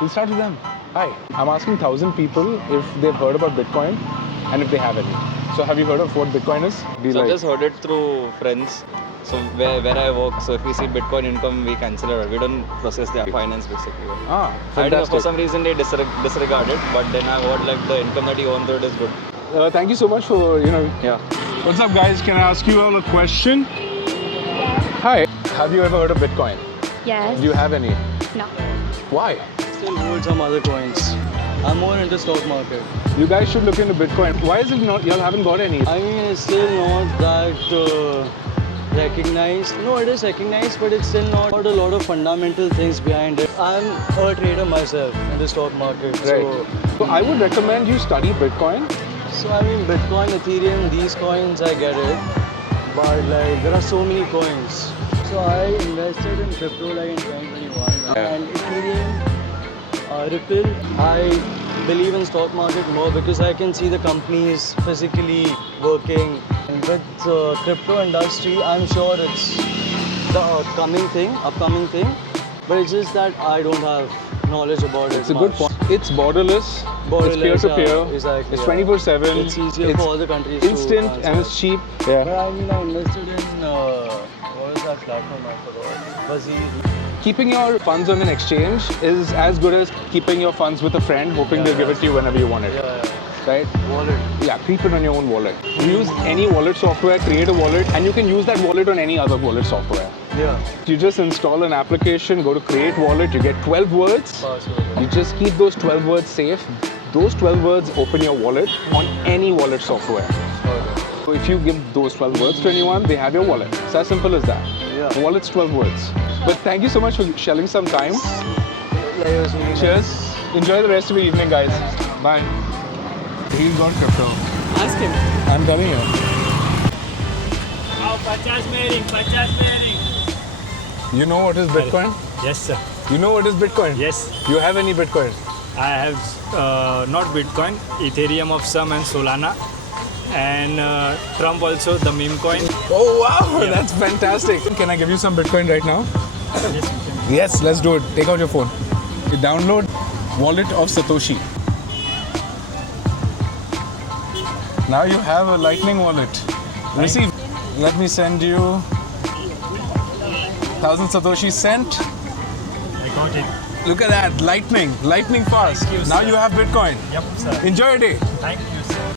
We'll start with them. Hi, I'm asking 1,000 people if they've heard about Bitcoin and if they have any. So have you heard of what Bitcoin is? Do you So like? just heard it through friends. So where I work, so if we see Bitcoin income, we cancel it. We don't process the finance basically. Ah, I don't know, for fantastic. some reason they disregard it, but then I heard like the income that you earn through it is good. Thank you so much for, Yeah. What's up, guys? Can I ask you all a question? Hi. Have you ever heard of Bitcoin? Yes. Do you have any? No. Why? Still hold some other coins. I'm more into stock market. You guys should look into Bitcoin. Why is it not? Y'all haven't got any. I mean, it's still not that recognized. No, it is recognized, but it's still not a lot of fundamental things behind it. I'm a trader myself in the stock market. Right. So I would recommend you study Bitcoin. So I mean, Bitcoin, Ethereum, these coins, I get it. But like, there are so many coins. So I invested in crypto like in 2021. And Ethereum, Ripple, I believe in stock market more because I can see the companies physically working. And with the crypto industry, I'm sure it's the upcoming thing. But it's just that I don't have knowledge about it. It's a good point. It's borderless. It's peer-to-peer. Yeah, exactly, It's yeah. 24/7. It's easier It's for all the countries instant to and it's cheap. But Yeah. I mean, I invested in what is that platform? I forgot. Bazeer. Keeping your funds on an exchange is as good as keeping your funds with a friend, hoping they'll give it to you whenever you want it. Yeah. Right? Wallet. Yeah, keep it on your own wallet. Use any wallet software, create a wallet, and you can use that wallet on any other wallet software. Yeah. You just install an application, go to create wallet, you get 12 words. Password. You just keep those 12 words safe. Those 12 words open your wallet on any wallet software. So if you give those 12 words to anyone, they have your wallet. It's as simple as that. Yeah. Wallet's 12 words. But thank you so much for shelling some time. Like, it was really Cheers. Enjoy the rest of your evening, guys. Bye. He's got crypto. Ask him. I'm telling you. Wow, 50 bearing. You know what is Bitcoin? Yes, sir. You know what is Bitcoin? Yes, You have any Bitcoin? I have not Bitcoin, Ethereum of some and Solana, and Trump also, the meme coin. Oh wow, that's fantastic. Can I give you some Bitcoin right now? Yes, you can. Yes, let's do it. Take out your phone. You download Wallet of Satoshi. Now you have a Lightning wallet. Receive. Let me send you 1,000 Satoshi sent. I got it. Look at that, lightning fast. Thank you, Now sir. you have Bitcoin. Yep, sir. Enjoy your day. Thank you, sir.